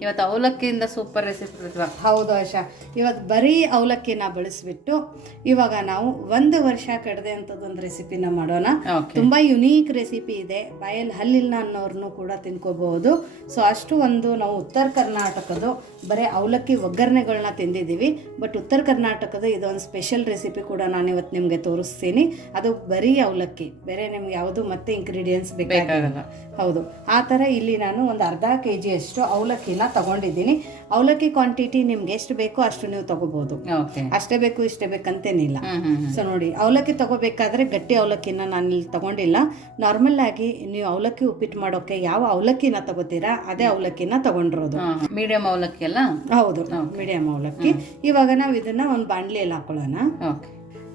ಇವತ್ತು ಅವಲಕ್ಕಿಯಿಂದ super recipe ಪ್ರತಿಭಾ ಹೌದು ಆಶಾ. ಇವತ್ತು ಬರೀ ಅವಲಕ್ಕಿನ ಬಳಸಿಬಿಟ್ಟು ಇವಾಗ ನಾವು ಒಂದು ವರ್ಷ ಕಡದೆ ಒಂದು ರೆಸಿಪಿನ ಮಾಡೋಣ. ತುಂಬ ಯುನೀಕ್ ರೆಸಿಪಿ ಇದೆ. ಬಾಯಲ್ಲಿ ಹಲ್ಲಿಲ್ಲ ಅನ್ನೋರ್ನು ಕೂಡ ತಿನ್ಕೋಬಹುದು. ಸೊ ಅಷ್ಟು ಒಂದು ನಾವು ಉತ್ತರ ಕರ್ನಾಟಕದ್ದು ಬರೀ ಅವಲಕ್ಕಿ ಒಗ್ಗರಣೆಗಳನ್ನ ತಿಂದಿದ್ದೀವಿ. ಬಟ್ ಉತ್ತರ ಕರ್ನಾಟಕದ ಇದೊಂದು ಸ್ಪೆಷಲ್ ರೆಸಿಪಿ ಕೂಡ ನಾನು ಇವತ್ತು ನಿಮಗೆ ತೋರಿಸ್ತೀನಿ. ಅದು ಬರೀ ಅವಲಕ್ಕಿ. ಬೇರೆ ನಿಮ್ಗೆ ಯಾವುದು ಮತ್ತೆ ಇಂಗ್ರೀಡಿಯೆಂಟ್ಸ್ ಬೇಕಾಗಲ್ಲ. ಬೇಕಾಗಲ್ಲ. ಹೌದು. ಆ ಥರ ಇಲ್ಲಿ ನಾನು ಒಂದು ಅರ್ಧ ಕೆ ಜಿಯಷ್ಟು ಅವಲಕ್ಕಿನ ತಗೊಂಡಿದ್ದೀನಿ. ಅವಲಕ್ಕಿ ಕ್ವಾಂಟಿಟಿ ನಿಮ್ಗೆ ಎಷ್ಟು ಬೇಕೋ ಅಷ್ಟು ನೀವು ತಗೋಬಹುದು ಅಷ್ಟೇ ಬೇಕು ಇಷ್ಟೇ ಬೇಕಂತೇನಿಲ್ಲ. ಸೊ ನೋಡಿ ಅವಲಕ್ಕಿ ತಗೋಬೇಕಾದ್ರೆ ಗಟ್ಟಿ ಅವಲಕ್ಕಿನ ನಾನು ಇಲ್ಲಿ ತಗೊಂಡಿಲ್ಲ. ನಾರ್ಮಲ್ ಆಗಿ ನೀವು ಅವಲಕ್ಕಿ ಉಪ್ಪಿಟ್ಟು ಮಾಡೋಕೆ ಯಾವ ಅವಲಕ್ಕಿನ ತಗೋತೀರಾ ಅದೇ ಅವಲಕ್ಕಿನ ತಗೊಂಡಿರೋದು. ಮೀಡಿಯಂ ಅವಲಕ್ಕಿ ಅಲ್ಲ? ಹೌದು ಮೀಡಿಯಂ ಅವಲಕ್ಕಿ. ಇವಾಗ ನಾವು ಇದನ್ನ ಒಂದು ಬಾಣಲಿಯಲ್ಲಿ ಹಾಕೊಳ್ಳೋಣ.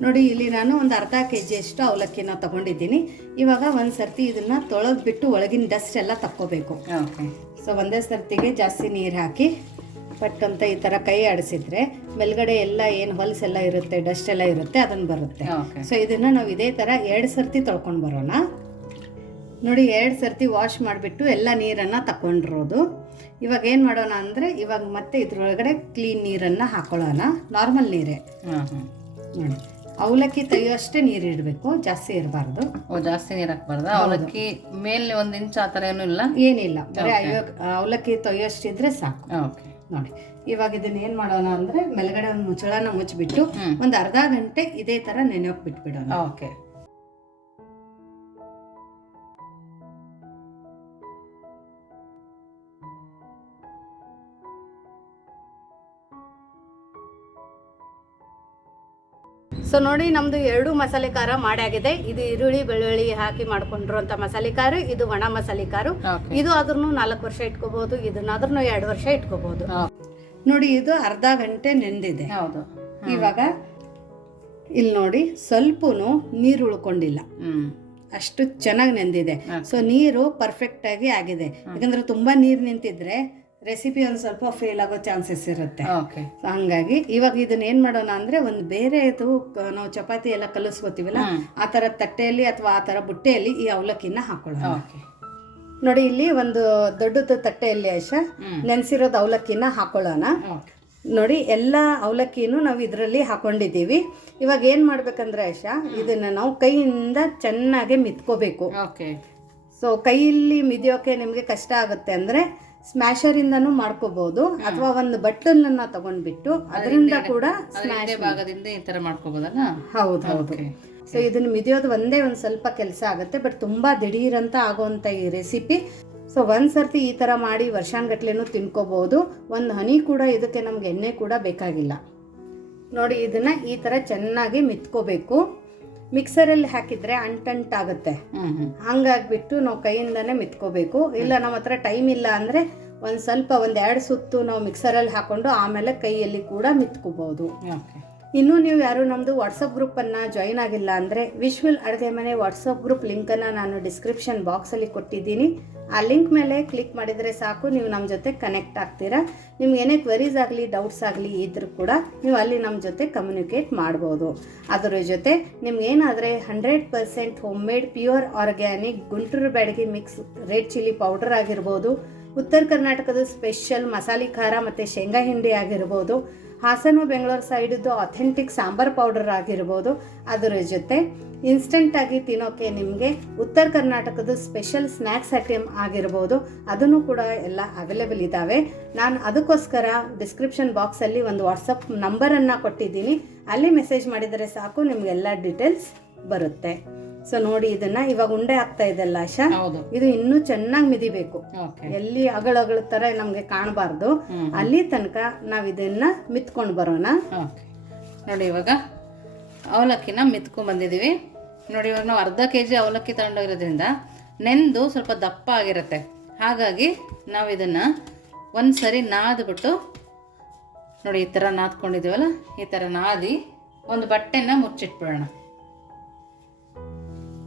ನೋಡಿ ಇಲ್ಲಿ ನಾನು ಒಂದು ಅರ್ಧ ಕೆ ಜಿಯಷ್ಟು ಅವಲಕ್ಕಿನ ತಗೊಂಡಿದ್ದೀನಿ. ಇವಾಗ ಒಂದು ಸರ್ತಿ ಇದನ್ನ ತೊಳೆದ್ಬಿಟ್ಟು ಒಳಗಿನ ಡಸ್ಟ್ ಎಲ್ಲ ತಕ್ಕೋಬೇಕು. ಸೊ ಒಂದೇ ಸರ್ತಿಗೆ ಜಾಸ್ತಿ ನೀರು ಹಾಕಿ ಪಟ್ ಅಂತ ಈ ಥರ ಕೈ ಆಡಿಸಿದ್ರೆ ಮೇಲ್ಗಡೆ ಎಲ್ಲ ಏನು ಹೊಲಸೆಲ್ಲ ಇರುತ್ತೆ ಡಸ್ಟ್ ಎಲ್ಲ ಇರುತ್ತೆ ಅದನ್ನು ಬರುತ್ತೆ. ಸೊ ಇದನ್ನು ನಾವು ಇದೇ ಥರ ಎರಡು ಸರ್ತಿ ತೊಳ್ಕೊಂಡು ಬರೋಣ. ನೋಡಿ ಎರಡು ಸರ್ತಿ ವಾಶ್ ಮಾಡಿಬಿಟ್ಟು ಎಲ್ಲ ನೀರನ್ನು ತಗೊಂಡಿರೋದು ಇವಾಗ ಏನು ಮಾಡೋಣ ಅಂದರೆ ಇವಾಗ ಮತ್ತೆ ಇದ್ರೊಳಗಡೆ ಕ್ಲೀನ್ ನೀರನ್ನು ಹಾಕೊಳ್ಳೋಣ. ನಾರ್ಮಲ್ ನೀರೇ. ಹಾಂ ಹಾಂ ನೋಡಿ. ಅವಲಕ್ಕಿ ತೆಗಿಯೋಷ್ಟೇ ನೀರು ಇಡಬೇಕು ಜಾಸ್ತಿ ಇರಬಾರ್ದು. ಓ ಜಾಸ್ತಿ ನೀರು ಹಾಕ್ಬಾರ್ದ? ಅವಲಕ್ಕಿ ಮೇಲೆ ಒಂದು ಇಂಚು ಆ ಥರ ಏನೂ ಇಲ್ಲ? ಏನಿಲ್ಲ. ಅವಲಕ್ಕಿ ಅಯ್ಯೋ ಅವಲಕ್ಕಿ ತೊಯ್ಯೋಷ್ಟಿದ್ರೆ ಸಾಕು. ಓಕೆ ನೋಡಿ ಇವಾಗ ಇದನ್ನ ಏನ್ ಮಾಡೋಣ ಅಂದ್ರೆ ಮೇಲ್ಗಡೆ ಒಂದು ಮುಚ್ಚಳನ ಮುಚ್ಚಿಬಿಟ್ಟು. ಒಂದು ಅರ್ಧ ಗಂಟೆ ಇದೇ ತರ ನೆನೆಯೋಕ್ ಬಿಟ್ಬಿಡೋಣ. ಓಕೆ ಸೊ ನೋಡಿ ನಮ್ದು ಎರಡು ಮಸಾಲೆ ಖಾರ ಮಾಡಾಗಿದೆ ಇದು ಈರುಳ್ಳಿ ಬೆಳ್ಳುಳ್ಳಿ ಹಾಕಿ ಮಾಡ್ಕೊಂಡಿರುವಂತ ಮಸಾಲೆ ಖಾರ ಇದು ಒಣ ಮಸಾಲೆ ಖಾರ. ಇದು ಆದ್ರೂ ನಾಲ್ಕು ವರ್ಷ ಇಟ್ಕೋಬಹುದು ಇದನ್ನಾದ್ರೂ ಎರಡು ವರ್ಷ ಇಟ್ಕೋಬಹುದು ನೋಡಿ ಇದು ಅರ್ಧ ಗಂಟೆ ನೆಂದಿದೆ. ಹೌದು. ಇವಾಗ ಇಲ್ಲಿ ನೋಡಿ ಸ್ವಲ್ಪನು ನೀರು ಉಳ್ಕೊಂಡಿಲ್ಲ. ಹ್ಮ್. ಅಷ್ಟು ಚೆನ್ನಾಗಿ ನೆಂದಿದೆ. ಸೊ ನೀರು ಪರ್ಫೆಕ್ಟ್ ಆಗಿ ಆಗಿದೆ. ಯಾಕಂದ್ರೆ ತುಂಬಾ ನೀರು ನಿಂತಿದ್ರೆ ರೆಸಿಪಿ ಒಂದು ಸ್ವಲ್ಪ ಫೇಲ್ ಆಗೋ ಚಾನ್ಸಸ್ ಇರುತ್ತೆ. ಓಕೆ ಹಂಗಾಗಿ ಇವಾಗ ಇದನ್ನ ಏನ್ ಮಾಡೋಣ ಅಂದ್ರೆ ಒಂದು ಬೇರೆದು ಕ- ನಾವು ಚಪಾತಿ ಎಲ್ಲ ಕಲಿಸ್ಕೋತೀವಲ್ಲ ಆ ತರ ತಟ್ಟೆಯಲ್ಲಿ ಅಥವಾ ಆ ತರ ಬುಟ್ಟೆಯಲ್ಲಿ ಈ ಅವಲಕ್ಕಿನ ಹಾಕೊಳ್ಳೋಣ. ನೋಡಿ ಇಲ್ಲಿ ಒಂದು ದೊಡ್ಡದು ತಟ್ಟೆಯಲ್ಲಿ ಆಯ್ಷ. ನೆನೆಸಿರೋದು ಅವಲಕ್ಕಿನ ಹಾಕೊಳ್ಳೋಣ. ನೋಡಿ ಎಲ್ಲ ಅವಲಕ್ಕಿನೂ ನಾವು ಇದರಲ್ಲಿ ಹಾಕೊಂಡಿದ್ದೀವಿ. ಇವಾಗ ಏನು ಮಾಡ್ಬೇಕಂದ್ರೆ ಆಯ್ಷಾ ಇದನ್ನ ನಾವು ಕೈಯಿಂದ ಚೆನ್ನಾಗಿ ಮಿತ್ಕೋಬೇಕು. ಸೊ ಕೈಯಲ್ಲಿ ಮಿದಿಯೋಕೆ ನಿಮಗೆ ಕಷ್ಟ ಆಗುತ್ತೆ ಅಂದರೆ ಸ್ಮ್ಯಾಶರಿಂದನೂ ಮಾಡ್ಕೋಬಹುದು ಅಥವಾ ಒಂದು ಬಟ್ಟಲನ್ನ ತಗೊಂಡ್ಬಿಟ್ಟು ಅದರಿಂದ ಕೂಡ ಸ್ಮ್ಯಾಶ್ ಭಾಗದಿಂದ ಈ ತರ ಮಾಡ್ಕೋಬಹುದಲ್ಲ ಹೌದು ಹೌದು. ಸೊ ಇದನ್ನ ಮಿದಿಯೋದು ಒಂದೇ ಒಂದು ಸ್ವಲ್ಪ ಕೆಲಸ ಆಗುತ್ತೆ ಬಟ್ ತುಂಬಾ ದಿಢೀರಂತ ಆಗುವಂತ ಈ ರೆಸಿಪಿ ಸೊ ಒಂದ್ ಸರ್ತಿ ಈ ತರ ಮಾಡಿ ವರ್ಷಾನ್ಗಟ್ಲೆನೂ ತಿನ್ಕೋಬಹುದು ಒಂದು ಹನಿ ಕೂಡ ಇದಕ್ಕೆ ನಮ್ಗೆ ಎಣ್ಣೆ ಕೂಡ ಬೇಕಾಗಿಲ್ಲ. ನೋಡಿ ಇದನ್ನ ಈ ತರ ಚೆನ್ನಾಗಿ ಮಿತ್ಕೋಬೇಕು. ಮಿಕ್ಸರಲ್ಲಿ ಹಾಕಿದ್ರೆ ಅಂಟಂಟಾಗುತ್ತೆ. ಹಂಗಾಗ್ಬಿಟ್ಟು ನಾವು ಕೈಯಿಂದನೇ ಮಿತ್ಕೋಬೇಕು. ಇಲ್ಲ ನಮ್ಮ ಹತ್ರ ಟೈಮ್ ಇಲ್ಲ ಅಂದರೆ ಒಂದು ಸ್ವಲ್ಪ ಒಂದು ಎರಡು ಸುತ್ತು ನಾವು ಮಿಕ್ಸರಲ್ಲಿ ಹಾಕೊಂಡು ಆಮೇಲೆ ಕೈಯಲ್ಲಿ ಕೂಡ ಮಿತ್ಕೋಬಹುದು. ಓಕೆ. ಇನ್ನೂ ನೀವು ಯಾರು ನಮ್ಮದು ವಾಟ್ಸಪ್ ಗ್ರೂಪನ್ನು ಜಾಯಿನ್ ಆಗಿಲ್ಲ ಅಂದರೆ ವಿಶ್ವಲ್ ಅಡುಗೆ ಮನೆ ವಾಟ್ಸಪ್ ಗ್ರೂಪ್ ಲಿಂಕನ್ನು ನಾನು ಡಿಸ್ಕ್ರಿಪ್ಷನ್ ಬಾಕ್ಸಲ್ಲಿ ಕೊಟ್ಟಿದ್ದೀನಿ. ಆ ಲಿಂಕ್ ಮೇಲೆ ಕ್ಲಿಕ್ ಮಾಡಿದರೆ ಸಾಕು, ನೀವು ನಮ್ಮ ಜೊತೆ ಕನೆಕ್ಟ್ ಆಗ್ತೀರಾ. ನಿಮ್ಗೆ ಏನೇ ಕ್ವೆರೀಸ್ ಆಗಲಿ ಡೌಟ್ಸ್ ಆಗಲಿ ಇದ್ರೂ ಕೂಡ ನೀವು ಅಲ್ಲಿ ನಮ್ಮ ಜೊತೆ ಕಮ್ಯುನಿಕೇಟ್ ಮಾಡ್ಬೋದು. ಅದರ ಜೊತೆ ನಿಮ್ಗೇನಾದರೆ hundred percent home made pure organic Guntur Byadgi mix red chilli powder ಆಗಿರ್ಬೋದು, ಉತ್ತರ ಕರ್ನಾಟಕದ ಸ್ಪೆಷಲ್ ಮಸಾಲೆ ಖಾರ ಮತ್ತು ಶೇಂಗಾ ಹಿಂಡಿ ಆಗಿರ್ಬೋದು ಹಾಸನ ಬೆಂಗಳೂರು ಸೈಡದ್ದು ಅಥೆಂಟಿಕ್ ಸಾಂಬಾರ್ ಪೌಡರ್ ಆಗಿರ್ಬೋದು ಅದರ ಜೊತೆ ಇನ್ಸ್ಟೆಂಟಾಗಿ ತಿನ್ನೋಕ್ಕೆ ನಿಮಗೆ ಉತ್ತರ ಕರ್ನಾಟಕದ ಸ್ಪೆಷಲ್ ಸ್ನ್ಯಾಕ್ಸ್ ಐಟಮ್ ಆಗಿರ್ಬೋದು, ಅದನ್ನು ಕೂಡ ಎಲ್ಲ ಅವೈಲೇಬಲ್ ಇದ್ದಾವೆ ನಾನು ಅದಕ್ಕೋಸ್ಕರ ಡಿಸ್ಕ್ರಿಪ್ಷನ್ ಬಾಕ್ಸಲ್ಲಿ ಒಂದು ವಾಟ್ಸಪ್ ನಂಬರನ್ನು ಕೊಟ್ಟಿದ್ದೀನಿ. ಅಲ್ಲಿ ಮೆಸೇಜ್ ಮಾಡಿದರೆ ಸಾಕು, ನಿಮಗೆಲ್ಲ ಡೀಟೇಲ್ಸ್ ಬರುತ್ತೆ. ಸೊ ನೋಡಿ ಇದನ್ನ. ಇವಾಗ ಉಂಡೆ ಆಗ್ತಾ ಇದೆಲ್ಲ ಆಶಾ? ಹೌದು. ಇದು ಇನ್ನೂ ಚೆನ್ನಾಗಿ ಮಿದಿಬೇಕು. ಎಲ್ಲಿ ಅಗಳ ತರ ನಮ್ಗೆ ಕಾಣಬಾರ್ದು. ಅಲ್ಲಿ ತನಕ ನಾವ್ ಇದನ್ನ ಮಿತ್ಕೊಂಡು ಬರೋಣ. ಓಕೆ. ನೋಡಿ ಇವಾಗ ಅವಲಕ್ಕಿನ ಮಿತ್ಕೊಂಡ್ ಬಂದಿದೀವಿ. ನೋಡಿ ಇವಾಗ ನಾವು ಅರ್ಧ ಕೆ ಜಿ ಅವಲಕ್ಕಿ ತಗೊಂಡೋಗಿರೋದ್ರಿಂದ ನೆಂದು ಸ್ವಲ್ಪ ದಪ್ಪ ಆಗಿರುತ್ತೆ. ಹಾಗಾಗಿ ನಾವು ಇದನ್ನು ಒಂದು ಸರಿ ನಾದ್ಬಿಟ್ಟು ನೋಡಿ ಈ ಥರ ನಾದ್ಕೊಂಡಿದ್ದೀವಲ್ಲ ಈ ಥರ ನಾದಿ ಒಂದು ಬಟ್ಟೆನ ಮುಚ್ಚಿಟ್ಬಿಡೋಣ.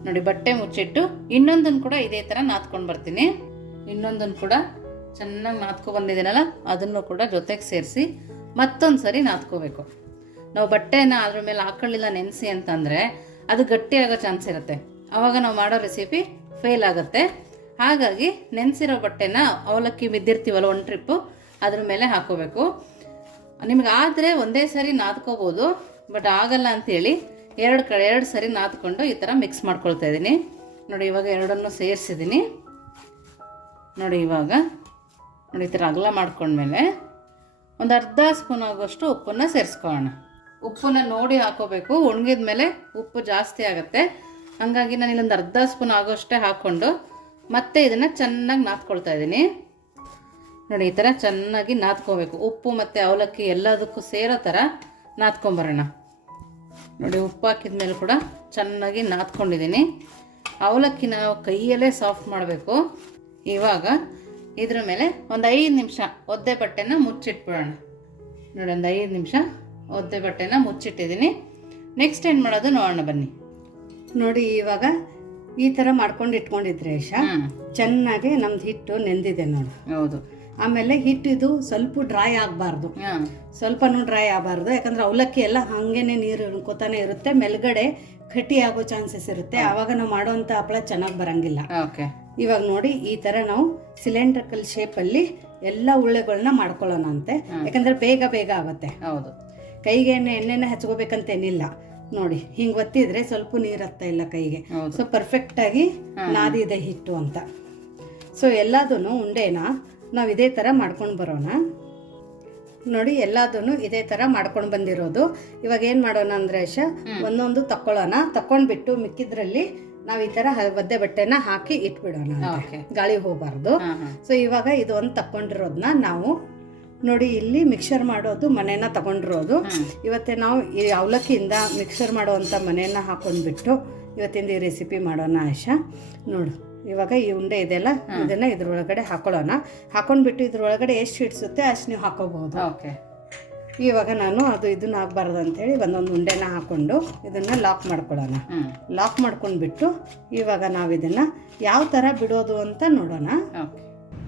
ನೋಡಿ, ಬಟ್ಟೆ ಮುಚ್ಚಿಟ್ಟು ಇನ್ನೊಂದನ್ನು ಕೂಡ ಇದೇ ಥರ ನಾದ್ಕೊಂಡು ಬರ್ತೀನಿ. ಇನ್ನೊಂದನ್ನು ಕೂಡ ಚೆನ್ನಾಗಿ ನಾದ್ಕೊ ಬಂದಿದ್ದೀನಲ್ಲ ಅದನ್ನು ಕೂಡ ಜೊತೆಗೆ ಸೇರಿಸಿ ಮತ್ತೊಂದು ಸರಿ ನಾದ್ಕೋಬೇಕು. ನಾವು ಬಟ್ಟೆನ ಅದ್ರ ಮೇಲೆ ಹಾಕೊಳ್ಳಿಲ್ಲ ನೆನೆಸಿ ಅಂತಂದರೆ ಅದು ಗಟ್ಟಿಯಾಗೋ ಚಾನ್ಸ್ ಇರುತ್ತೆ. ಆವಾಗ ನಾವು ಮಾಡೋ ರೆಸಿಪಿ ಫೇಲ್ ಆಗುತ್ತೆ. ಹಾಗಾಗಿ ನೆನೆಸಿರೋ ಬಟ್ಟೆನ ಅವಲಕ್ಕಿ ಬಿದ್ದಿರ್ತೀವಲ್ಲ ಒಂದು ಟ್ರಿಪ್ಪು ಅದ್ರ ಮೇಲೆ ಹಾಕೋಬೇಕು. ನಿಮ್ಗೆ ಆದರೆ ಒಂದೇ ಸರಿ ನಾದ್ಕೋಬೋದು, ಬಟ್ ಆಗಲ್ಲ ಅಂತೇಳಿ ಎರಡು ಕಡೆ, ಎರಡು ಸರಿ ನಾದ್ಕೊಂಡು ಈ ಥರ ಮಿಕ್ಸ್ ಮಾಡ್ಕೊಳ್ತಾ ಇದ್ದೀನಿ. ನೋಡಿ, ಇವಾಗ ಎರಡನ್ನು ಸೇರಿಸಿದ್ದೀನಿ. ನೋಡಿ, ಇವಾಗ ನೋಡಿ, ಈ ಥರ ಅಗಲ ಮಾಡ್ಕೊಂಡ್ಮೇಲೆ ಒಂದು ಅರ್ಧ ಸ್ಪೂನ್ ಆಗೋಷ್ಟು ಉಪ್ಪನ್ನು ಸೇರಿಸ್ಕೊಳ್ಳೋಣ. ಉಪ್ಪನ್ನು ನೋಡಿ ಹಾಕೋಬೇಕು. ಒಣಗಿದ ಮೇಲೆ ಉಪ್ಪು ಜಾಸ್ತಿ ಆಗುತ್ತೆ. ಹಾಗಾಗಿ ನಾನು ಇಲ್ಲೊಂದು ಅರ್ಧ ಸ್ಪೂನ್ ಆಗೋಷ್ಟೇ ಹಾಕ್ಕೊಂಡು ಮತ್ತೆ ಇದನ್ನು ಚೆನ್ನಾಗಿ ನಾದ್ಕೊಳ್ತಾ ಇದ್ದೀನಿ. ನೋಡಿ, ಈ ಥರ ಚೆನ್ನಾಗಿ ನಾದ್ಕೋಬೇಕು. ಉಪ್ಪು ಮತ್ತು ಅವಲಕ್ಕಿ ಎಲ್ಲದಕ್ಕೂ ಸೇರೋ ಥರ ನಾದ್ಕೊಂಬರೋಣ. ನೋಡಿ ಉಪ್ಪು ಹಾಕಿದ ಮೇಲೆ ಕೂಡ ಚೆನ್ನಾಗಿ ನಾದ್ಕೊಂಡಿದ್ದೀನಿ. ಅವಲಕ್ಕಿನ ನಾವು ಕೈಯಲ್ಲೇ ಸಾಫ್ಟ್ ಮಾಡಬೇಕು. ಇವಾಗ ಇದ್ರ ಮೇಲೆ ಒಂದು ಐದು ನಿಮಿಷ ಒದ್ದೆ ಬಟ್ಟೆನ ಮುಚ್ಚಿಟ್ಬಿಡೋಣ. ನೋಡಿ ಒಂದು ಐದು ನಿಮಿಷ ಒದ್ದೆ ಬಟ್ಟೆನ ಮುಚ್ಚಿಟ್ಟಿದ್ದೀನಿ. ನೆಕ್ಸ್ಟ್ ಏನು ಮಾಡೋದು ನೋಡೋಣ ಬನ್ನಿ. ನೋಡಿ ಇವಾಗ ಈ ಥರ ಮಾಡ್ಕೊಂಡು ಇಟ್ಕೊಂಡಿದ್ರೆ ಐಶಾ? ಚೆನ್ನಾಗಿ ನಮ್ದು ಹಿಟ್ಟು ನೆಂದಿದೆ ನೋಡು. ಹೌದು. ಆಮೇಲೆ ಹಿಟ್ಟಿದು ಸ್ವಲ್ಪ ಡ್ರೈ ಆಗಬಾರ್ದು. ಸ್ವಲ್ಪನೂ ಡ್ರೈ ಆಗಬಾರ್ದು. ಯಾಕಂದ್ರೆ ಅವಲಕ್ಕಿ ಎಲ್ಲ ಹಾಗೇನೆ ನೀರು ಇಳ್ಕೊತಾನೆ ಇರುತ್ತೆ. ಮೇಲ್ಗಡೆ ಗಟ್ಟಿ ಆಗೋ ಚಾನ್ಸಸ್ ಇರುತ್ತೆ. ಆವಾಗ ನಾವು ಮಾಡೋವಂಥ ಹಪ್ಪಳ ಚೆನ್ನಾಗಿ ಬರಂಗಿಲ್ಲ. ಓಕೆ. ಇವಾಗ ನೋಡಿ ಈ ಥರ ನಾವು ಸಿಲಿಂಡ್ರಿಕಲ್ ಶೇಪಲ್ಲಿ ಎಲ್ಲ ಉಳ್ಳೆಗಳನ್ನ ಮಾಡ್ಕೊಳ್ಳೋಣ ಅಂತೆ. ಯಾಕಂದ್ರೆ ಬೇಗ ಬೇಗ ಆಗುತ್ತೆ. ಹೌದು. ಕೈಗೆ ಎಣ್ಣೆ ಎಣ್ಣೆನ ಹಚ್ಕೋಬೇಕಂತೇನಿಲ್ಲ ನೋಡಿ ಹಿಂಗೆ ಒತ್ತಿದ್ರೆ ಸ್ವಲ್ಪ ನೀರ್ ಹತ್ತಾ ಇಲ್ಲ ಕೈಗೆ. ಸೊ ಸೊ ಪರ್ಫೆಕ್ಟಾಗಿ ನಾದಿದೆ ಹಿಟ್ಟು ಅಂತ. ಸೊ ಎಲ್ಲದೂ ಉಂಡೆನ ನಾವು ಇದೇ ಥರ ಮಾಡ್ಕೊಂಡು ಬರೋಣ. ನೋಡಿ ಎಲ್ಲದನ್ನು ಇದೇ ಥರ ಮಾಡ್ಕೊಂಡು ಬಂದಿರೋದು. ಇವಾಗ ಏನು ಮಾಡೋಣ ಅಂದರೆ ಅಶ ಒಂದೊಂದು ತಕ್ಕೊಳ್ಳೋಣ. ತಕ್ಕೊಂಡ್ಬಿಟ್ಟು ಮಿಕ್ಕಿದ್ರಲ್ಲಿ ನಾವು ಈ ಥರ ಹ- ಒದ್ದೆ ಬಟ್ಟೆನ ಹಾಕಿ ಇಟ್ಬಿಡೋಣ ಗಾಳಿ ಹೋಗಬಾರ್ದು. ಸೊ ಇವಾಗ ಇದು ಒಂದು ತಕ್ಕೊಂಡಿರೋದನ್ನ ನಾವು ನೋಡಿ ಇಲ್ಲಿ ಮಿಕ್ಸರ್ ಮಾಡೋದು ಮನೆನ ತಗೊಂಡಿರೋದು ಇವತ್ತೆ ನಾವು ಈ ಅವಲಕ್ಕಿಯಿಂದ ಮಿಕ್ಸರ್ ಮಾಡುವಂಥ ಮನೆಯನ್ನ ಹಾಕೊಂಡ್ಬಿಟ್ಟು ಇವತ್ತಿಂದ ಈ ರೆಸಿಪಿ ಮಾಡೋಣ ಆಶಾ ನೋಡು. ಇವಾಗ ಈ ಉಂಡೆ ಇದೆಲ್ಲ ಇದನ್ನ ಇದ್ರೊಳಗಡೆ ಹಾಕೊಳ್ಳೋಣ. ಹಾಕೊಂಡ್ಬಿಟ್ಟು ಇದ್ರೊಳಗಡೆ ಎಷ್ಟು ಹಿಡ್ಸುತ್ತೆ ಅಷ್ಟು ನೀವು ಹಾಕೋಬಹುದು. ಓಕೆ. ಇವಾಗ ನಾನು ಅದು ಇದನ್ನ ಆಗಬಾರ್ದು ಅಂತೇಳಿ ಒಂದೊಂದು ಉಂಡೆನ ಹಾಕೊಂಡು ಇದನ್ನ ಲಾಕ್ ಮಾಡ್ಕೊಳ್ಳೋಣ. ಲಾಕ್ ಮಾಡ್ಕೊಂಡ್ಬಿಟ್ಟು ಇವಾಗ ನಾವು ಇದನ್ನ ಯಾವ ಥರ ಬಿಡೋದು ಅಂತ ನೋಡೋಣ.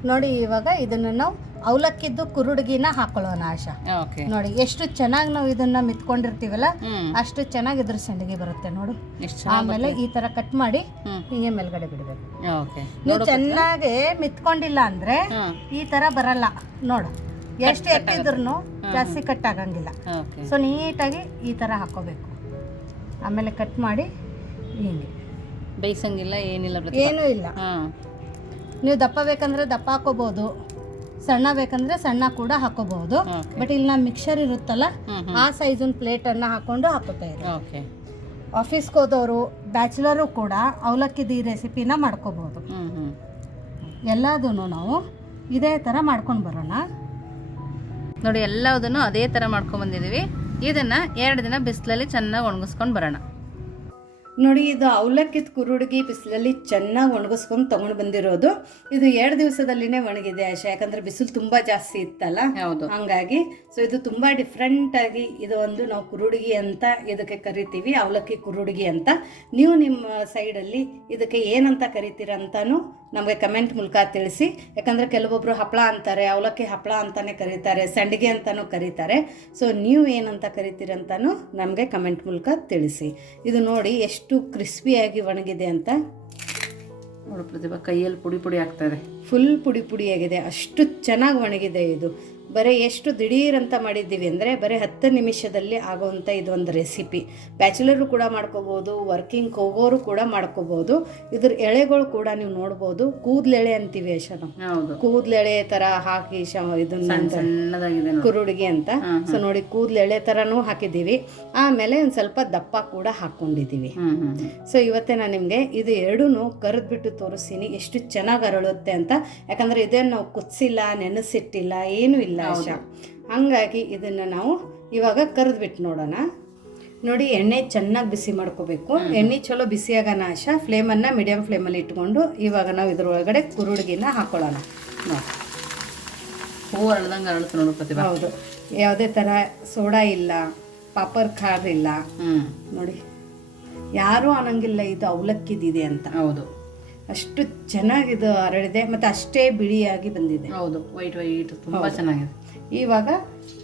ನೋಡಿ ಇವಾಗ ಇದನ್ನ ನಾವು ಅವಲಕ್ಕಿದ್ದು ಕುರುಡ್ಗಿನ ಹಾಕೊಳ್ಳೋಣ ಆಶಾ. ಓಕೆ. ನೋಡಿ ಎಷ್ಟು ಚೆನ್ನಾಗಿ ನಾವು ಇದನ್ನ ಮಿತ್ಕೊಂಡಿರ್ತೀವಲ್ಲ ಅಷ್ಟು ಚೆನ್ನಾಗಿ ಇದ್ರ ಸಂಡಿಗೆ ಬರುತ್ತೆ ನೋಡು. ಆಮೇಲೆ ಈ ತರ ಕಟ್ ಮಾಡಿ. ಹಿಂಗೆ ಮೇಲ್ಗಡೆ ಬಿಡಬೇಕು. ನೀವು ಚೆನ್ನಾಗಿ ಮಿತ್ಕೊಂಡಿಲ್ಲ ಅಂದ್ರೆ ಈ ತರ ಬರಲ್ಲ. ನೋಡು ಎಷ್ಟು ಎತ್ತಿದ್ರು ಜಾಸ್ತಿ ಕಟ್ ಆಗಂಗಿಲ್ಲ. ಸೊ ನೀಟಾಗಿ ಈ ತರ ಹಾಕೋಬೇಕು. ಆಮೇಲೆ ಕಟ್ ಮಾಡಿ ಹಿಂಗೆ. ಬೇಯಿಸಂಗಿಲ್ಲ ಏನಿಲ್ಲ ಏನೂ ಇಲ್ಲ. ನೀವು ದಪ್ಪ ಬೇಕಂದ್ರೆ ದಪ್ಪ ಹಾಕೋಬಹುದು ಸಣ್ಣ ಬೇಕಂದ್ರೆ ಸಣ್ಣ ಕೂಡ ಹಾಕೋಬಹುದು. ಬಟ್ ಇಲ್ಲಿ ನಮ್ಮ ಮಿಕ್ಸರ್ ಇರುತ್ತಲ್ಲ ಆ ಪ್ಲೇಟ್ ಅನ್ನ ಹಾಕೊಂಡು ಹಾಕೋತಾ ಓಕೆ ಆಫೀಸ್ಗೆ ಹೋದವರು ಬ್ಯಾಚುಲರು ಕೂಡ ಅವಲಕ್ಕಿದ ಈ ರೆಸಿಪಿನ ಮಾಡ್ಕೋಬಹುದು. ಎಲ್ಲದನ್ನು ಎಲ್ಲದೂ ನಾವು ಇದೇ ಥರ ಮಾಡ್ಕೊಂಡು ಬರೋಣ. ನೋಡಿ ಎಲ್ಲದನ್ನು ಅದೇ ಥರ ಮಾಡ್ಕೊಂಬಂದಿದ್ದೀವಿ ಇದನ್ನು ಎರಡು ದಿನ ಬಿಸಿಲಲ್ಲಿ ಚೆನ್ನಾಗಿ ಒಣಗಿಸ್ಕೊಂಡು ಬರೋಣ. ನೋಡಿ ಇದು ಅವಲಕ್ಕಿದ ಕುರುಡ್ಗಿ ಬಿಸಿಲಲ್ಲಿ ಚೆನ್ನಾಗಿ ಒಣಗಿಸ್ಕೊಂಡು ತಗೊಂಡು ಬಂದಿರೋದು. ಇದು ಎರಡು ದಿವಸದಲ್ಲಿನೇ ಒಣಗಿದೆ ಆಶಾ ಯಾಕಂದ್ರೆ ಬಿಸಿಲು ತುಂಬಾ ಜಾಸ್ತಿ ಇತ್ತಲ್ಲ? ಹೌದು. ಹಂಗಾಗಿ ಸೊ ಇದು ತುಂಬಾ ಡಿಫ್ರೆಂಟಾಗಿ ಇದು ಒಂದು ನಾವು ಕುರುಡುಗಿ ಅಂತ ಇದಕ್ಕೆ ಕರಿತೀವಿ ಅವಲಕ್ಕಿ ಕುರುಡುಗಿ ಅಂತ. ನೀವು ನಿಮ್ಮ ಸೈಡಲ್ಲಿ ಇದಕ್ಕೆ ಏನಂತ ಕರಿತೀರ ಅಂತಾನು ನಮಗೆ ಕಮೆಂಟ್ ಮೂಲಕ ತಿಳಿಸಿ. ಯಾಕಂದರೆ ಕೆಲವೊಬ್ಬರು ಹಪ್ಪಳ ಅಂತಾರೆ ಅವಲಕ್ಕಿ ಹಪ್ಪಳ ಅಂತಲೇ ಕರೀತಾರೆ ಸಂಡಿಗೆ ಅಂತಲೂ ಕರೀತಾರೆ. ಸೊ ನೀವು ಏನಂತ ಕರಿತೀರಂತನೂ ನಮಗೆ ಕಮೆಂಟ್ ಮೂಲಕ ತಿಳಿಸಿ. ಇದು ನೋಡಿ ಎಷ್ಟು ಕ್ರಿಸ್ಪಿಯಾಗಿ ಒಣಗಿದೆ ಅಂತ. ನೋಡು ಪ್ರತಿಭಾ ಕೈಯಲ್ಲಿ ಪುಡಿ ಪುಡಿ ಆಗ್ತದೆ ಫುಲ್ ಪುಡಿ ಪುಡಿಯಾಗಿದೆ ಅಷ್ಟು ಚೆನ್ನಾಗಿ ಒಣಗಿದೆ ಇದು. ಬರೀ ಎಷ್ಟು ದಿಢೀರ್ ಅಂತ ಮಾಡಿದ್ದೀವಿ ಅಂದರೆ ಬರೀ ಹತ್ತು ನಿಮಿಷದಲ್ಲಿ ಆಗೋವಂಥ ಇದೊಂದು ರೆಸಿಪಿ ಬ್ಯಾಚುಲರು ಕೂಡ ಮಾಡ್ಕೋಬೋದು ವರ್ಕಿಂಗ್ ಹೋಗೋರು ಕೂಡ ಮಾಡ್ಕೋಬೋದು. ಇದ್ರ ಎಳೆಗಳು ಕೂಡ ನೀವು ನೋಡ್ಬೋದು. ಕೂದಲೆಳೆ ಅಂತೀವಿ ಅಷ್ಟ ಕೂದಲೆಳೆ ಥರ ಹಾಕಿ ಶ ಇದನ್ನ ಕುರುಡಿಗೆ ಅಂತ. ಸೊ ನೋಡಿ ಕೂದಲೆಳೆ ಥರನೂ ಹಾಕಿದ್ದೀವಿ. ಆಮೇಲೆ ಒಂದು ಸ್ವಲ್ಪ ದಪ್ಪ ಕೂಡ ಹಾಕ್ಕೊಂಡಿದ್ದೀವಿ ಸೊ ಇವತ್ತೇ ನಾನು ನಿಮಗೆ ಇದು ಎರಡೂ ಕರೆದ್ಬಿಟ್ಟು ತೋರಿಸ್ತೀನಿ. ಎಷ್ಟು ಚೆನ್ನಾಗಿ ಅರಳುತ್ತೆ ಅಂತ. ಯಾಕಂದರೆ ಇದೇನು ನಾವು ಕುದಿಸಿಲ್ಲ ನೆನೆಸಿಟ್ಟಿಲ್ಲ ಏನೂ ಇಲ್ಲ. ಆಶಾ ಹಂಗಾಗಿ ಇದನ್ನು ನಾವು ಇವಾಗ ಕರೆದ್ಬಿಟ್ಟು ನೋಡೋಣ. ನೋಡಿ ಎಣ್ಣೆ ಚೆನ್ನಾಗಿ ಬಿಸಿ ಮಾಡ್ಕೋಬೇಕು. ಎಣ್ಣೆ ಚಲೋ ಬಿಸಿಯಾಗನ ಆಶಾ ಫ್ಲೇಮನ್ನು ಮೀಡಿಯಮ್ ಫ್ಲೇಮಲ್ಲಿ ಇಟ್ಕೊಂಡು ಇವಾಗ ನಾವು ಇದ್ರೊಳಗಡೆ ಕುರುಡ್ಗಿನ ಹಾಕೊಳ್ಳೋಣ. ನೋಡಿ. ಹೂವು ಅರಳ್ದಂಗೆ ಅರಳುತ್ತೆ ನೋಡು ಪ್ರತಿಭಾ. ಹೌದು. ಯಾವುದೇ ಥರ ಸೋಡಾ ಇಲ್ಲ ಪಾಪರ್ ಖಾರ ಇಲ್ಲ. ನೋಡಿ ಯಾರೂ ಅನ್ನಂಗಿಲ್ಲ ಇದು ಅವಲಕ್ಕಿದಿದೆ ಅಂತ. ಹೌದು. ಅಷ್ಟು ಚೆನ್ನಾಗಿದು ಅರಳಿದೆ ಮತ್ತು ಅಷ್ಟೇ ಬಿಳಿಯಾಗಿ ಬಂದಿದೆ. ಹೌದು ವೈಟ್ ವೈಟ್ ತುಂಬ ಚೆನ್ನಾಗಿದೆ. ಇವಾಗ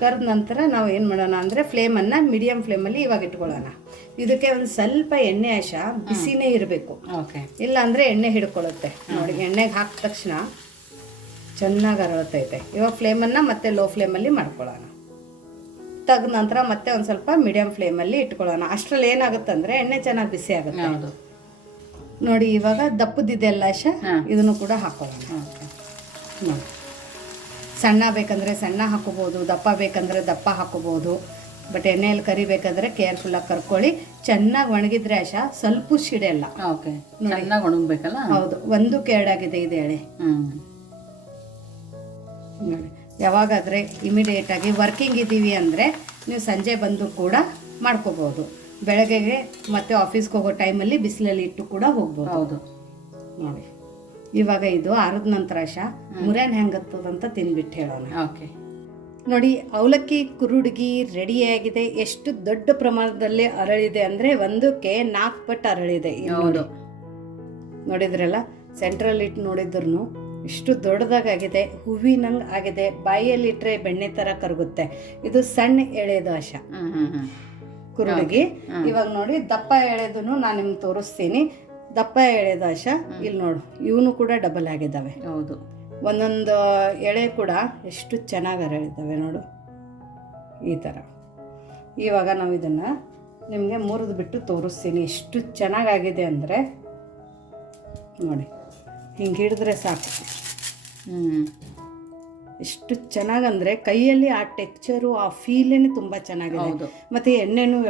ಕರ್ದ ನಂತರ ನಾವು ಏನು ಮಾಡೋಣ ಅಂದರೆ ಫ್ಲೇಮನ್ನು ಮೀಡಿಯಮ್ ಫ್ಲೇಮಲ್ಲಿ ಇವಾಗ ಇಟ್ಕೊಳ್ಳೋಣ. ಇದಕ್ಕೆ ಒಂದು ಸ್ವಲ್ಪ ಎಣ್ಣೆ ಆಶ ಬಿಸಿನೇ ಇರಬೇಕು. ಓಕೆ. ಇಲ್ಲ ಅಂದರೆ ಎಣ್ಣೆ ಹಿಡ್ಕೊಳ್ಳುತ್ತೆ. ನೋಡಿ ಎಣ್ಣೆಗೆ ಹಾಕಿದ ತಕ್ಷಣ ಚೆನ್ನಾಗಿ ಅರಳುತ್ತೈತೆ ಇವಾಗ ಫ್ಲೇಮನ್ನು ಮತ್ತೆ ಲೋ ಫ್ಲೇಮಲ್ಲಿ ಮಾಡ್ಕೊಳ್ಳೋಣ. ತೆಗ್ದ ನಂತರ ಮತ್ತೆ ಒಂದು ಸ್ವಲ್ಪ ಮೀಡಿಯಮ್ ಫ್ಲೇಮಲ್ಲಿ ಇಟ್ಕೊಳ್ಳೋಣ. ಅಷ್ಟರಲ್ಲಿ ಏನಾಗುತ್ತೆ ಅಂದರೆ ಎಣ್ಣೆ ಚೆನ್ನಾಗಿ ಬಿಸಿ ಆಗುತ್ತೆ. ಹೌದು. ನೋಡಿ ಇವಾಗ ದಪ್ಪದಿದೆಲ್ಲ ಅಲ್ಲ ಹಾ. ಇದನ್ನು ಕೂಡ ಹಾಕೋಣ. ನೋಡಿ. ಸಣ್ಣ ಬೇಕಂದರೆ ಸಣ್ಣ ಹಾಕೋಬೋದು ದಪ್ಪ ಬೇಕಂದ್ರೆ ದಪ್ಪ ಹಾಕೋಬೋದು. ಬಟ್ ಎಣ್ಣೆಯಲ್ಲಿ ಕರಿಬೇಕಾದ್ರೆ ಕೇರ್ಫುಲ್ಲಾಗಿ ಕರ್ಕೊಳ್ಳಿ. ಚೆನ್ನಾಗಿ ಒಣಗಿದ್ರೆ ಆಶ ಸ್ವಲ್ಪ ಸಿಡೆಲ್ಲ ಓಕೆ. ಚೆನ್ನಾಗಿ ಒಣಗಬೇಕಲ್ಲ? ಹೌದು ಒಂದು ಕೇರ್ಡಾಗಿದೆ ಇದೆ ಹೇಳಿ. ನೋಡಿ ನೋಡಿ ಯಾವಾಗಾದರೆ ಇಮಿಡಿಯೇಟಾಗಿ ವರ್ಕಿಂಗ್ ಇದ್ದೀವಿ ಅಂದರೆ ನೀವು ಸಂಜೆ ಬಂದು ಕೂಡ ಮಾಡ್ಕೋಬೋದು. ಬೆಳಗ್ಗೆಗೆ ಮತ್ತೆ ಆಫೀಸ್ಗೆ ಹೋಗೋ ಟೈಮಲ್ಲಿ ಬಿಸಿಲಲ್ಲಿ ಇಟ್ಟು ಕೂಡ ಹೋಗ್ಬೋದು. ಹೌದು. ನೋಡಿ. ಇವಾಗ ಇದು ಆರದ ನಂತರ ಶಾ ಮುರೇನ್ ಹೆಂಗತ್ತದ ಹೆಂಗತ್ತದಂತ ತಿನ್ಬಿಟ್ಟು ಹೇಳೋಣ. ಓಕೆ. ನೋಡಿ ಅವಲಕ್ಕಿ ಕುರುಡ್ಗಿ ರೆಡಿಯಾಗಿದೆ ಎಷ್ಟು ದೊಡ್ಡ ಪ್ರಮಾಣದಲ್ಲಿ ಅರಳಿದೆ ಅಂದರೆ ಒಂದಕ್ಕೆ ನಾಲ್ಕು ಪಟ್ಟು ಅರಳಿದೆ ಹೌದು ನೋಡಿ. ನೋಡಿದ್ರಲ್ಲ? ಸೆಂಟ್ರಲ್ ಇಟ್ಟು ನೋಡಿದ್ರು ಎಷ್ಟು ದೊಡ್ಡದಾಗಿದೆ ಹೂವಿನಂಗೆ ಆಗಿದೆ. ಬಾಯಲ್ಲಿ ಇಟ್ಟರೆ ಬೆಣ್ಣೆ ಥರ ಕರಗುತ್ತೆ. ಇದು ಸಣ್ಣ ಎಳೆದು ಆಶಾ ಕುರುಡಿಗೆ ಇವಾಗ ನೋಡಿ ದಪ್ಪ ಎಳೆದೂ ನಾನು ನಿಮ್ಗೆ ತೋರಿಸ್ತೀನಿ. ದಪ್ಪ ಎಳೆದ ಆಶ ಇಲ್ಲಿ ನೋಡು ಇವನು ಕೂಡ ಡಬಲ್ ಆಗಿದ್ದಾವೆ. ಹೌದು. ಒಂದೊಂದು ಎಳೆ ಕೂಡ ಎಷ್ಟು ಚೆನ್ನಾಗಿ ಅರಳಿದ್ದಾವೆ ನೋಡು. ಈ ಥರ ಇವಾಗ ನಾವು ಇದನ್ನು ನಿಮಗೆ ಮುರಿದು ಬಿಟ್ಟು ತೋರಿಸ್ತೀನಿ. ಎಷ್ಟು ಚೆನ್ನಾಗಾಗಿದೆ ಅಂದರೆ ನೋಡಿ ಹಿಂಗೆ ಹಿಡಿದ್ರೆ ಸಾಕು. ಹ್ಞೂ ಎಷ್ಟು ಚೆನ್ನಾಗಂದ್ರೆ ಕೈಯಲ್ಲಿ ಆ ಟೆಕ್ಚರು ಆ ಫೀಲೇ ತುಂಬ ಚೆನ್ನಾಗಿದೆ. ಮತ್ತೆ ಎಣ್ಣೆನೂ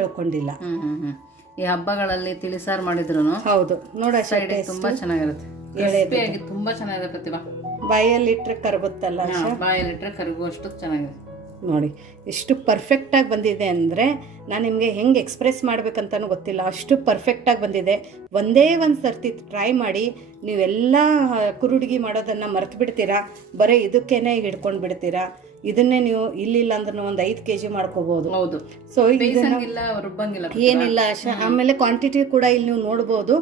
ಹ್ಞೂ ಈ ಹಬ್ಬಗಳಲ್ಲಿ ತಿಳಿಸಾರು ಮಾಡಿದ್ರು ಹೌದು. ನೋಡ ಸೈಡ್ ತುಂಬಾ ಚೆನ್ನಾಗಿರುತ್ತೆ. ತುಂಬಾ ಚೆನ್ನಾಗಿದೆ ಪ್ರತಿಭಾ. ಬಾಯಲ್ಲಿ ಇಟ್ಟರೆ ಕರಗುತ್ತಲ್ಲ ಬಾಯಲ್ಲಿ ಬಾಯಲ್ಲಿಟ್ರೆ ಕರಗುವಷ್ಟು ಚೆನ್ನಾಗಿದೆ ನೋಡಿ ಎಷ್ಟು ಪರ್ಫೆಕ್ಟಾಗಿ ಬಂದಿದೆ ಅಂದರೆ ನಾನು ನಿಮಗೆ ಹೆಂಗೆ ಎಕ್ಸ್ಪ್ರೆಸ್ ಮಾಡ್ಬೇಕಂತನೂ ಗೊತ್ತಿಲ್ಲ. ಅಷ್ಟು ಪರ್ಫೆಕ್ಟಾಗಿ ಬಂದಿದೆ. ಒಂದೇ ಒಂದು ಸರ್ತಿ ಟ್ರೈ ಮಾಡಿ ನೀವೆಲ್ಲ ಕುರುಡುಗಿ ಮಾಡೋದನ್ನು ಮರೆತು ಬಿಡ್ತೀರಾ ಬರೀ ಇದಕ್ಕೇನೆ ಹಿಡ್ಕೊಂಡು ಬಿಡ್ತೀರಾ ಇದನ್ನೇ ನೀವು ಇಲ್ಲಿಲ್ಲ ಅಂದ್ರೆ ಒಂದು ಐದು ಕೆ ಜಿ ಮಾಡ್ಕೋಬೋದು. ಹೌದು. ಸೊ ಇಲ್ಲ ರುಬ್ಬಂಗಿಲ್ಲ ಏನಿಲ್ಲ ಆಮೇಲೆ ಕ್ವಾಂಟಿಟಿ ಕೂಡ ಇಲ್ಲಿ ನೀವು ನೋಡ್ಬೋದು.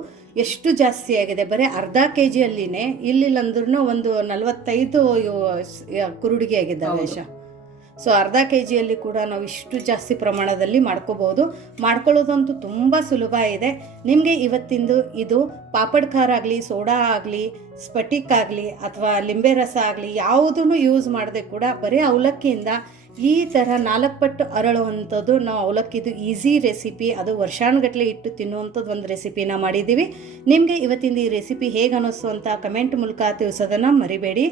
ಎಷ್ಟು ಜಾಸ್ತಿ ಆಗಿದೆ. ಬರೀ ಅರ್ಧ ಕೆ ಜಿಯಲ್ಲಿನೇ ಇಲ್ಲಿಲ್ಲ ಅಂದ್ರೂ ಒಂದು ನಲವತ್ತೈದು ಕುರುಡಿಗೆ ಆಗಿದ್ದಾವೆ ಸೊ ಅರ್ಧ ಕೆ ಜಿಯಲ್ಲಿ ಕೂಡ ನಾವು ಇಷ್ಟು ಜಾಸ್ತಿ ಪ್ರಮಾಣದಲ್ಲಿ ಮಾಡ್ಕೋಬೋದು. ಮಾಡ್ಕೊಳ್ಳೋದಂತೂ ತುಂಬ ಸುಲಭ ಇದೆ. ನಿಮಗೆ ಇವತ್ತಿಂದು ಇದು ಪಾಪಡ್ ಖಾರ ಆಗಲಿ, ಸೋಡಾ ಆಗಲಿ ಸ್ಪಟಿಕ್ ಆಗಲಿ, ಅಥವಾ ಲಿಂಬೆ ರಸ ಆಗಲಿ ಯಾವುದನ್ನು ಯೂಸ್ ಮಾಡದೆ ಕೂಡ ಬರೀ ಅವಲಕ್ಕಿಯಿಂದ ಈ ಥರ ನಾಲ್ಕು ಪಟ್ಟು ಅರಳುವಂಥದ್ದು ನಾವು ಅವಲಕ್ಕಿದು ಈಸಿ ರೆಸಿಪಿ, ಅದು ವರ್ಷಾನುಗಟ್ಟಲೆ ಇಟ್ಟು ತಿನ್ನುವಂಥದ್ದು ಒಂದು ರೆಸಿಪಿನ ಮಾಡಿದ್ದೀವಿ. ನಿಮಗೆ ಇವತ್ತಿಂದ ಈ ರೆಸಿಪಿ ಹೇಗೆ ಅನ್ನಿಸ್ತು ಅಂತ ಕಮೆಂಟ್ ಮೂಲಕ ತಿಳಿಸೋದನ್ನು ಮರಿಬೇಡಿ.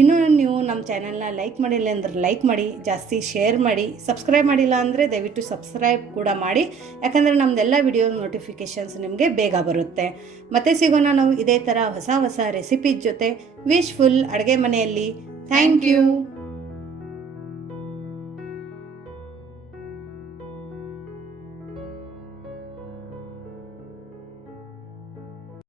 ಇನ್ನೂ ನೀವು ನಮ್ಮ ಚಾನಲ್ನ ಲೈಕ್ ಮಾಡಿಲ್ಲ ಅಂದರೆ ಲೈಕ್ ಮಾಡಿ, ಜಾಸ್ತಿ ಶೇರ್ ಮಾಡಿ, ಸಬ್ಸ್ಕ್ರೈಬ್ ಮಾಡಿಲ್ಲ ಅಂದರೆ ದಯವಿಟ್ಟು ಸಬ್ಸ್ಕ್ರೈಬ್ ಕೂಡ ಮಾಡಿ. ಯಾಕಂದರೆ ನಮ್ಮದೆಲ್ಲ ವಿಡಿಯೋ ನೋಟಿಫಿಕೇಷನ್ಸ್ ನಿಮಗೆ ಬೇಗ ಬರುತ್ತೆ. ಮತ್ತೆ ಸಿಗೋಣ ನಾವು ಇದೇ ಥರ ಹೊಸ ಹೊಸ ರೆಸಿಪಿ ಜೊತೆ. ವಿಶ್ ಫುಲ್ ಅಡುಗೆ ಮನೆಯಲ್ಲಿ. Thank you